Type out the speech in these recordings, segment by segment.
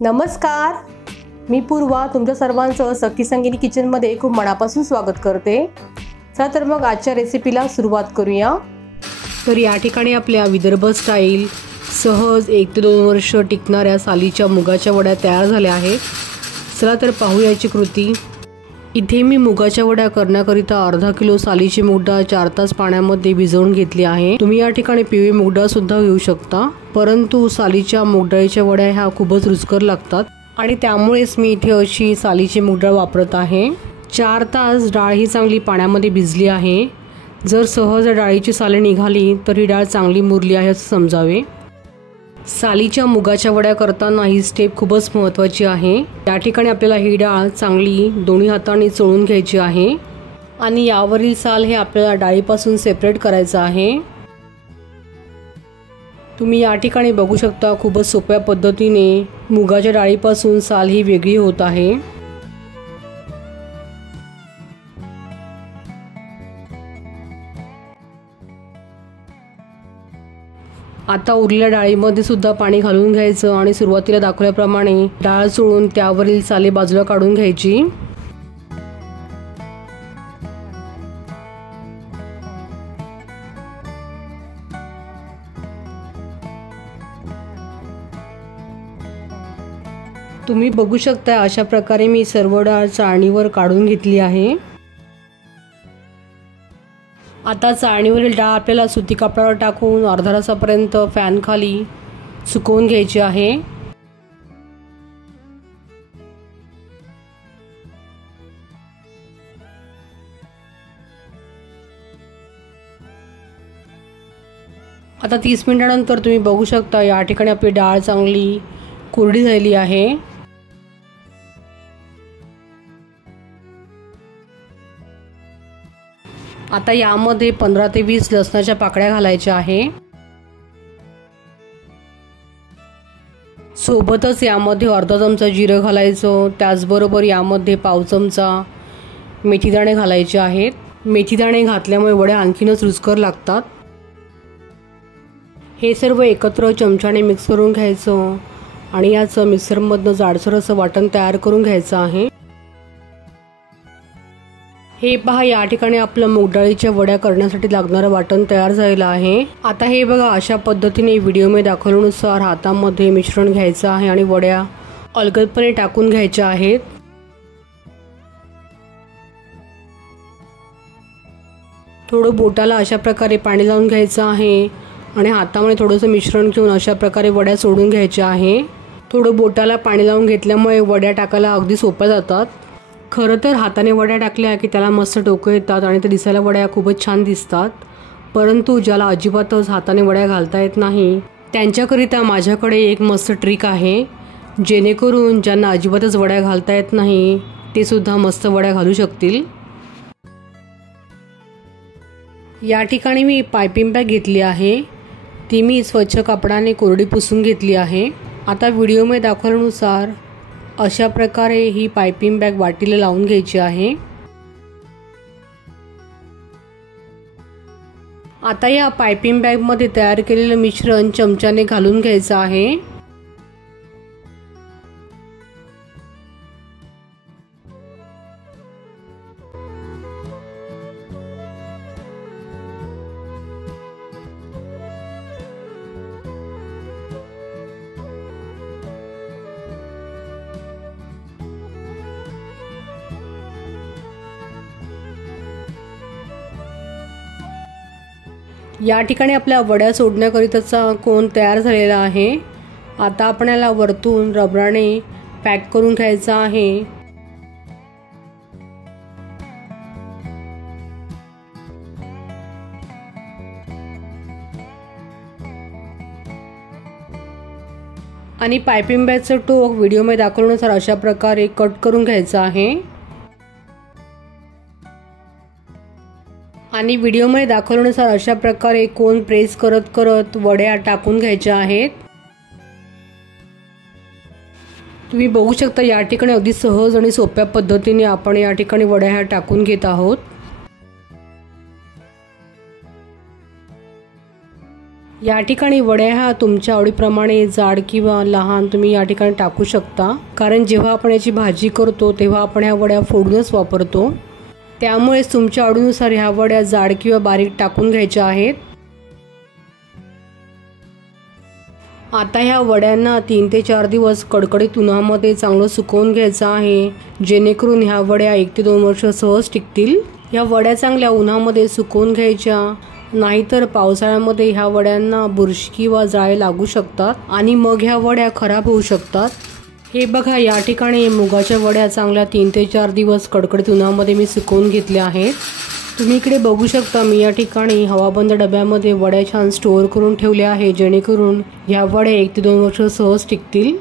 नमस्कार, मी पूर्वा तुमच्या सर्वांचं सखी संगीनी किचनमध्ये खूप मनापासून स्वागत करते। चला तर मग आजच्या रेसिपीला सुरुवात करूया। तर या ठिकाणी आपल्या विदर्भ स्टाईल सहज 1 ते 2 वर्ष टिकणाऱ्या सालीच्या मुगाच्या वड्या तयार झाल्या आहेत। चला तर पाहू याची कृती। इथे मी मुगाच्या वड्या करण्याकरिता अर्धा किलो सालीची मूग डाळ 4 तास पाण्यामध्ये भिजवून घेतली आहे। तुम्ही या ठिकाणी पिवळी मूग डाळ सुद्धा घेऊ शकता, परंतु सालीच्या मूग डाळीच्या वड्या ह्या खूपच रुचकर लागतात आणि त्यामुळेच मी इथे अशी सालीची मूग डाळ वापरत आहे। 4 तास डाळ ही चांगली पाण्यामध्ये भिजली आहे। जर सहज डाळीची साले निघाली तर ही डाळ चांगली मुरली आहे असे समजावे। सालीच्या मुगाच्या वड्या करताना ही स्टेप खूपच महत्त्वाची आहे। या ठिकाणी आपल्याला ही डाळ चांगली दोन्ही हातांनी चोळून घ्यायची आहे आणि यावरील साल हे आपल्याला डाळीपासून सेपरेट करायचं आहे। तुम्ही या ठिकाणी बघू शकता खूपच सोप्या पद्धतीने मुगाच्या डाळीपासून साल ही वेगळी होत आहे। आता उरलेल्या डाळीमध्ये सुद्धा पाणी घालून घ्यायचं आणि सुरुवातीला दाखवल्याप्रमाणे डाळ चोळून त्यावरील साले बाजूला काढून घ्यायची। तुम्ही बघू शकता अशा प्रकारे मी सर्व डाळ चाळणीवर काढून घेतली आहे। आता चाळणीवरील डाळ आपल्याला सुती कापडावर टाकून अर्धा तासापर्यंत फॅन खाली सुकवून घ्यायची आहे। आता 30 मिनिटांनंतर तुम्ही बघू शकता या ठिकाणी आपली डाळ चांगली कोरडी झालेली आहे। आता यामध्ये 15 ते 20 लसणाच्या पाकळ्या घालायच्या आहे। सोबतच यामध्ये अर्धा चमचा जिरं घालायचं। त्याचबरोबर यामध्ये पाव चमचा मेथीदाणे घालायचे आहेत। मेथीदाणे घातल्यामुळे वड्या आणखीनच रुचकर लागतात। हे सर्व एकत्र चमच्याने मिक्स करून घ्यायचं आणि याचं मिक्सरमधनं जाडसर असं वाटण तयार करून घ्यायचं आहे। हे पहा या ठिकाणी आपलं मूग डाळीच्या वड्या करण्यासाठी लागणारं वाटण तयार झालेलं आहे। आता हे बघा अशा पद्धतीने व्हिडिओमध्ये दाखवल्यानुसार हातामध्ये मिश्रण घ्यायचं आहे आणि वड्या अलगदपणे टाकून घ्यायच्या आहेत। थोडं बोटाला अशा प्रकारे पाणी लावून घ्यायचं आहे आणि हातामध्ये थोडंसं मिश्रण घेऊन अशा प्रकारे वड्या सोडून घ्यायच्या आहे। थोडं बोटाला पाणी लावून घेतल्यामुळे वड्या टाकायला अगदी सोप्या जातात। खरं तर हाताने वड्या टाकल्या की त्याला मस्त टोकं येतात आणि ते दिसायला वड्या खूपच छान दिसतात, परंतु ज्याला अजिबातच हाताने वड्या घालता येत नाही त्यांच्याकरिता माझ्याकडे एक मस्त ट्रिक आहे, जेणेकरून ज्यांना अजिबातच वड्या घालता येत नाही ते सुद्धा मस्त वड्या घालू शकतील। या ठिकाणी मी पायपिंग बॅग घेतली आहे, ती मी स्वच्छ कापडाने कोरडी पुसून घेतली आहे। आता व्हिडिओमध्ये दाखवल्यानुसार अशा प्रकारे ही पायपिंग बॅग वाटीला लावून घ्यायची आहे। आता या पायपिंग बॅग मध्ये तयार केलेलं मिश्रण चमच्याने घालून घ्यायचं आहे। या ठिकाणी आपल्या वड्या सोडण्याकरिताचा कोन तयार झालेला आहे। आता आपण याला वरतून रबराने पॅक करून घ्यायचा आहे। आणि पायपिंग बॅगचं टोक व्हिडिओमध्ये दाखवल्यानुसार अशा प्रकारे कट करून घ्यायचं आहे आणि व्हिडिओमध्ये दाखवल्यानुसार अशा प्रकारे कोन प्रेस करत करत वड्या टाकून घ्यायच्या आहेत। तुम्ही बघू शकता या ठिकाणी अगदी सहज आणि सोप्या पद्धतीने आपण या ठिकाणी वड्या ह्या टाकून घेत आहोत। या ठिकाणी वड्या ह्या तुमच्या आवडीप्रमाणे जाड किंवा लहान तुम्ही या ठिकाणी टाकू शकता, कारण जेव्हा आपण याची भाजी करतो तेव्हा आपण ह्या वड्या फोडूनच वापरतो. त्यामुळेच तुमच्या आवडीनुसार ह्या वड्या जाड किंवा बारीक टाकून घ्यायच्या आहेत. आता ह्या वड्यांना 3 ते 4 दिवस कडकडीत उन्हामध्ये चांगलं सुकवून घ्यायचं आहे, जेणेकरून ह्या वड्या 1 ते 2 वर्ष सहज टिकतील. ह्या वड्या चांगल्या उन्हामध्ये सुकवून घ्यायच्या, नाहीतर पावसाळ्यामध्ये ह्या वड्यांना बुरशी किंवा जाळे लागू शकतात आणि मग ह्या वड्या खराब होऊ शकतात. हे बघा, या ठिकाणी मुगाच्या वड्या चांगल्या 3 ते 4 दिवस कडकडीत उन्हामध्ये मी सुकवून घेतल्या आहेत. तुम्ही इकडे बघू शकता, मी या ठिकाणी हवाबंद डब्यामध्ये वड्या छान स्टोअर करून ठेवल्या आहे, जेणेकरून ह्या वड्या 1 ते 2 वर्ष सहज टिकतील.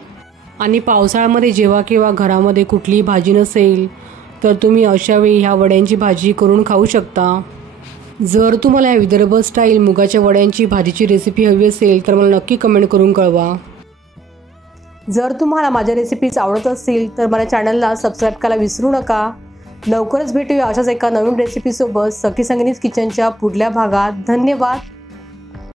आणि पावसाळ्यामध्ये जेव्हा केव्हा घरामध्ये कुठलीही भाजी नसेल तर तुम्ही अशावेळी ह्या वड्यांची भाजी करून खाऊ शकता. जर तुम्हाला या विदर्भ स्टाईल मुगाच्या वड्यांची भाजीची रेसिपी हवी असेल तर मला नक्की कमेंट करून कळवा. जर तुम्हाला माझ्या रेसिपीज आवडत असतील तर मला चॅनलला सबस्क्राईब करायला विसरू नका. लवकरच भेटूया अशाच एका नवीन रेसिपीसोबत सखी संगीनीज किचनच्या पुढल्या भागात. धन्यवाद.